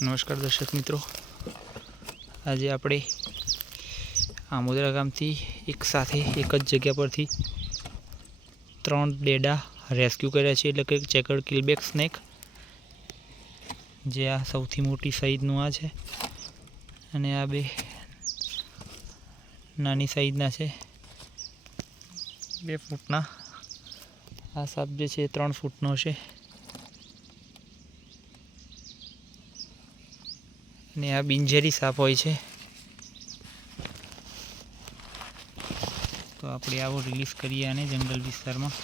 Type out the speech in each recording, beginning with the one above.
નમસ્કાર દર્શક મિત્રો, આજે આપણે આમોદરા ગામથી એક સાથે એક જ જગ્યા પરથી 3 ડેડા રેસ્ક્યુ કર્યા છે, એટલે કે ચેકર્ડ કિલબેક સ્નેક, જે આ સૌથી મોટી સાઈઝનું આ છે અને આ બે નાની સાઈઝના છે 2 ફૂટના. આ સાપ જે છે 3 ફૂટનો છે અને આ બિનઝેરી સાપ હોય છે. તો આપણે આવો રિલીઝ કરીએ આને જંગલ વિસ્તારમાં.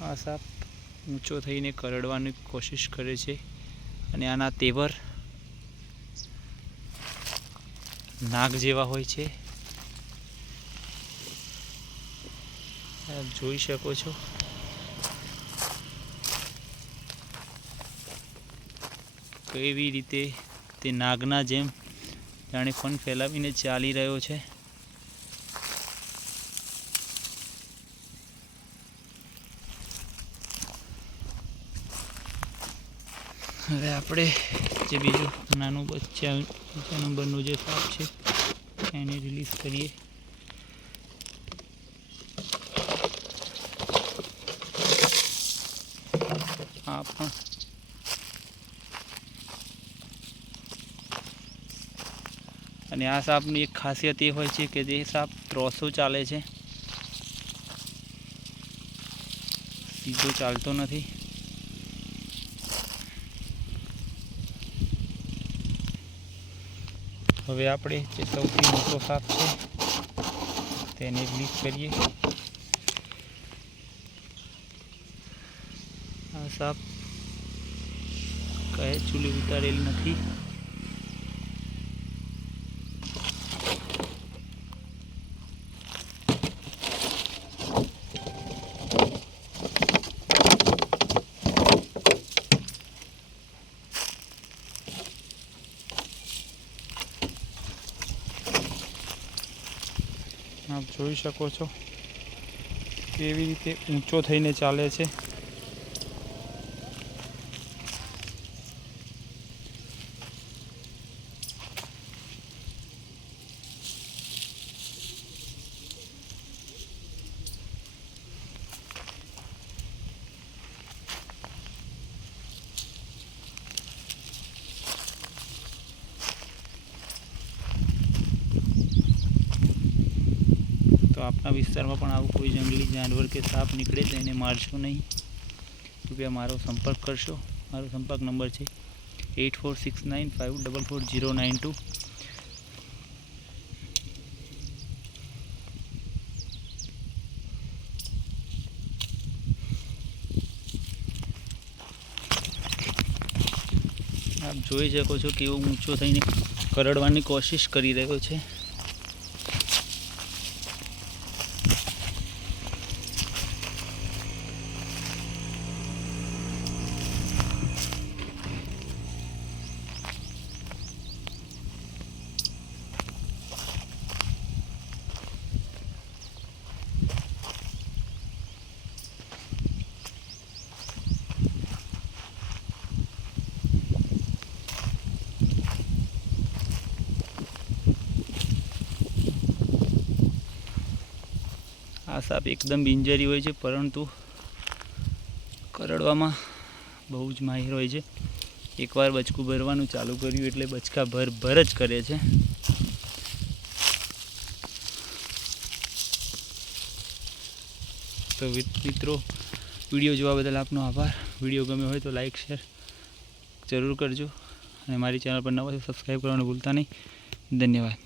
આ સાપ ઊંચો થઈને કરડવાની કોશિશ કરે છે અને આના તેવર નાગ જેવા હોય છે. આપ જોઈ શકો છો. કેવી રીતે તે નાગના જેમ જાણે ફન ફેલાવીને ચાલી રહ્યો છે. હવે આપણે જે બીજું નાનું બીજા નંબરનું જે સાપ છે એને રિલીઝ કરીએ. આ પણ અને આ સાપની એક ખાસિયત એ હોય છે કે જે સાપ ત્રોસો ચાલે છે, સીધો ચાલતો નથી. હવે આપણે જે સૌથી મોટો સાપ છે તેને રિલીઝ કરીએ. આ સાપ કહે ચૂલી ઉતારેલ નથી. આપ જોઈ શકો છો કેવી રીતે ઊંચો થઈને ચાલે છે. તો આપના વિસ્તારમાં પણ આવું કોઈ જંગલી જાનવર કે સાપ નીકળે તો એને મારશો નહીં. કૃપયા મારો સંપર્ક કરશો. મારો સંપર્ક નંબર છે 8469544092. આપ જોઈ શકો છો કેવો ઊંચો થઈને કરડવાની કોશિશ કરી રહ્યો છે. આ સાપ એકદમ બિનઝેરી હોય છે, પરંતુ કરડવામાં બહુ જ માહિર હોય છે. એકવાર બચકું ભરવાનું ચાલુ કર્યું એટલે બચકા ભર જ કરે છે. તો મિત્રો, વિડીયો જોવા બદલ આપનો આભાર. વિડીયો ગમ્યો હોય તો લાઈક શેર જરૂર કરજો અને મારી ચેનલ પર નવા સબસ્ક્રાઈબ કરવાનું ભૂલતા નહીં. ધન્યવાદ.